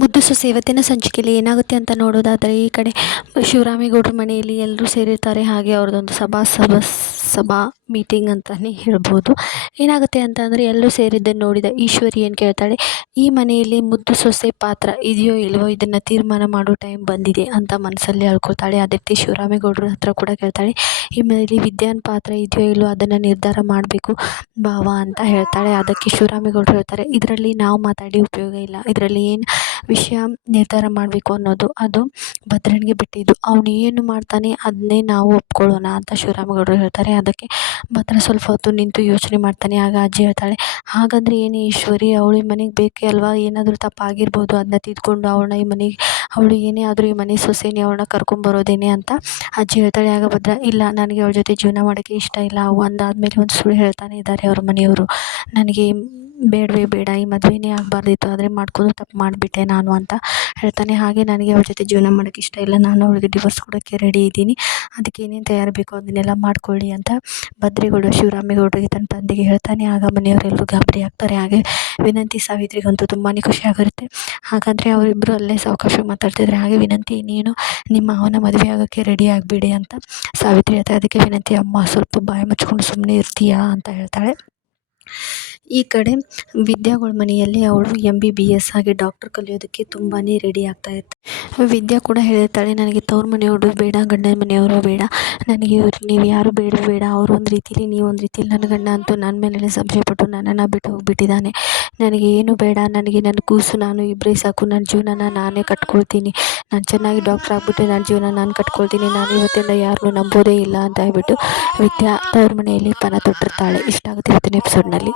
ಮುದ್ದು ಸೊಸೆ ಇವತ್ತಿನ ಸಂಚಿಕೆಯಲ್ಲಿ ಏನಾಗುತ್ತೆ ಅಂತ ನೋಡೋದಾದರೆ, ಈ ಕಡೆ ಶಿವರಾಮೇಗೌಡರ ಮನೆಯಲ್ಲಿ ಎಲ್ಲರೂ ಸೇರಿರ್ತಾರೆ. ಹಾಗೆ ಅವ್ರದ್ದೊಂದು ಸಭಾ ಮೀಟಿಂಗ್ ಅಂತಲೇ ಹೇಳ್ಬೋದು. ಏನಾಗುತ್ತೆ ಅಂತ ಅಂದರೆ, ಎಲ್ಲರೂ ಸೇರಿದ್ದನ್ನು ನೋಡಿದ ಈಶ್ವರಿ ಏನು ಕೇಳ್ತಾಳೆ, ಈ ಮನೆಯಲ್ಲಿ ಮುದ್ದು ಸೊಸೆ ಪಾತ್ರ ಇದೆಯೋ ಇಲ್ವೋ ಇದನ್ನು ತೀರ್ಮಾನ ಮಾಡೋ ಟೈಮ್ ಬಂದಿದೆ ಅಂತ ಮನಸ್ಸಲ್ಲಿ ಹೇಳ್ಕೊಳ್ತಾಳೆ. ಅದೇ ರೀತಿ ಶಿವರಾಮೇಗೌಡರ ಹತ್ರ ಕೂಡ ಕೇಳ್ತಾಳೆ, ಈ ಮನೆಯಲ್ಲಿ ವಿದ್ಯಾನ್ ಪಾತ್ರ ಇದೆಯೋ ಇಲ್ವೋ ಅದನ್ನು ನಿರ್ಧಾರ ಮಾಡಬೇಕು ಭಾವ ಅಂತ ಹೇಳ್ತಾಳೆ. ಅದಕ್ಕೆ ಶಿವರಾಮೇಗೌಡರು ಹೇಳ್ತಾರೆ, ಇದರಲ್ಲಿ ನಾವು ಮಾತಾಡಿ ಉಪಯೋಗ ಇಲ್ಲ, ಇದರಲ್ಲಿ ಏನು ವಿಷಯ ನಿರ್ಧಾರ ಮಾಡಬೇಕು ಅನ್ನೋದು ಅದು ಭದ್ರನಿಗೆ ಬಿಟ್ಟಿದ್ದು, ಅವನು ಏನು ಮಾಡ್ತಾನೆ ಅದನ್ನೇ ನಾವು ಒಪ್ಕೊಳ್ಳೋಣ ಅಂತ ಶಿವರಾಮೇಗೌಡರು ಹೇಳ್ತಾರೆ. ಅದಕ್ಕೆ ಭದ್ರ ಸ್ವಲ್ಪ ಹೊತ್ತು ನಿಂತು ಯೋಚನೆ ಮಾಡ್ತಾನೆ. ಆಗ ಅಜ್ಜಿ ಹೇಳ್ತಾಳೆ, ಹಾಗಾದರೆ ಏನೇ ಈಶ್ವರಿ, ಅವಳು ಈ ಮನೆಗೆ ಬೇಕೇ ಅಲ್ವಾ, ಏನಾದರೂ ತಪ್ಪಾಗಿರ್ಬೋದು, ಅದನ್ನ ತಿದ್ಕೊಂಡು ಅವಳನ್ನ ಈ ಮನೆಗೆ, ಅವಳು ಏನೇ ಆದರೂ ಈ ಮನೆ ಸೊಸೆನೇ, ಅವಳನ್ನ ಕರ್ಕೊಂಬರೋದೇನೆ ಅಂತ ಅಜ್ಜಿ ಹೇಳ್ತಾಳೆ. ಆಗ ಭದ್ರ, ಇಲ್ಲ, ನನಗೆ ಅವಳ ಜೊತೆ ಜೀವನ ಮಾಡೋಕ್ಕೆ ಇಷ್ಟ ಇಲ್ಲ, ಒಂದಾದಮೇಲೆ ಒಂದು ಸುಳ್ಳು ಹೇಳ್ತಾನೆ ಇದ್ದಾರೆ ಅವ್ರ ಮನೆಯವರು, ನನಗೆ ಬೇಡವೇ ಬೇಡ, ಈ ಮದುವೆನೇ ಆಗಬಾರ್ದಿತ್ತು, ಆದರೆ ಮಾಡ್ಕೊಂಡು ತಪ್ಪು ಮಾಡಿಬಿಟ್ಟೆ ನಾನು ಅಂತ ಹೇಳ್ತಾನೆ. ಹಾಗೆ ನನಗೆ ಅವಳ ಜೊತೆ ಜೀವನ ಮಾಡೋಕ್ಕೆ ಇಷ್ಟ ಇಲ್ಲ, ನಾನು ಅವಳಿಗೆ ಡಿವೋರ್ಸ್ ಕೊಡೋಕ್ಕೆ ರೆಡಿ ಇದ್ದೀನಿ, ಅದಕ್ಕೆ ಏನೇನು ತಯಾರು ಬೇಕೋ ಅದನ್ನೆಲ್ಲ ಮಾಡ್ಕೊಳ್ಳಿ ಅಂತ ಭದ್ರೇಗೌಡ ಶಿವರಾಮೇಗೌಡರಿಗೆ ತನ್ನ ತಂದೆಗೆ ಹೇಳ್ತಾನೆ. ಆಗ ಮನೆಯವರೆಲ್ಲರೂ ಗಾಬರಿ ಆಗ್ತಾರೆ. ಹಾಗೆ ವಿನಂತಿ ಸಾವಿತ್ರಿಗಂತೂ ತುಂಬಾ ಖುಷಿ ಆಗುತ್ತೆ. ಹಾಗಾದರೆ ಅವರಿಬ್ಬರು ಅಲ್ಲೇ ಸಾವಕಾಶವಾಗಿ ಮಾತಾಡ್ತಿದ್ರೆ, ಹಾಗೆ ವಿನಂತಿ, ನೀನು ನಿಮ್ಮ ಅವನ ಮದುವೆ ಆಗೋಕ್ಕೆ ರೆಡಿ ಆಗಿಬಿಡಿ ಅಂತ ಸಾವಿತ್ರಿ ಹೇಳ್ತಾಳೆ. ಅದಕ್ಕೆ ವಿನಂತಿ, ಅಮ್ಮ ಸ್ವಲ್ಪ ಬಾಯಿ ಮುಚ್ಕೊಂಡು ಸುಮ್ಮನೆ ಇರ್ತೀಯಾ ಅಂತ ಹೇಳ್ತಾಳೆ. ಈ ಕಡೆ ವಿದ್ಯಾಗಳ ಮನೆಯಲ್ಲಿ ಅವಳು MBBS ಹಾಗೆ ಡಾಕ್ಟರ್ ಕಲಿಯೋದಕ್ಕೆ ತುಂಬಾ ರೆಡಿ ಆಗ್ತಾ ಇರ್ತಾಳೆ. ವಿದ್ಯಾ ಕೂಡ ಹೇಳಿರ್ತಾಳೆ, ನನಗೆ ತವ್ರ ಮನೆಯವರು ಬೇಡ, ಗಂಡನ ಮನೆಯವರು ಬೇಡ, ನನಗೆ ನೀವು ಯಾರು ಬೇಡ, ಅವರು ಒಂದು ರೀತಿಲಿ ನೀವು ಒಂದು ರೀತಿಲಿ, ನನ್ನ ಗಂಡ ಅಂತೂ ನನ್ನ ಮೇಲೆ ಸಂಶಯಪಟ್ಟು ನನ್ನನ್ನು ಬಿಟ್ಟು ಹೋಗಿಬಿಟ್ಟಿದ್ದಾನೆ, ನನಗೆ ಏನು ಬೇಡ, ನನಗೆ ನನ್ನ ಕೂಸು ನಾನು ಇಬ್ಬರೇ ಸಾಕು, ನನ್ನ ಜೀವನನ ನಾನೇ ಕಟ್ಕೊಳ್ತೀನಿ, ನಾನು ಚೆನ್ನಾಗಿ ಡಾಕ್ಟರ್ ಆಗಿಬಿಟ್ಟು ನನ್ನ ಜೀವನ ನಾನು ಕಟ್ಕೊಳ್ತೀನಿ, ನಾನು ಇವತ್ತಿಂದ ಯಾರನ್ನೂ ನಂಬೋದೇ ಇಲ್ಲ ಅಂತ ಹೇಳ್ಬಿಟ್ಟು ವಿದ್ಯಾ ತವ್ರ ಮನೆಯಲ್ಲಿ ಪಣ ತೊಟ್ಟಿರ್ತಾಳೆ. ಇಷ್ಟ ಆಗುತ್ತೆ ಇವತ್ತಿನ ಎಪಿಸೋಡ್ನಲ್ಲಿ.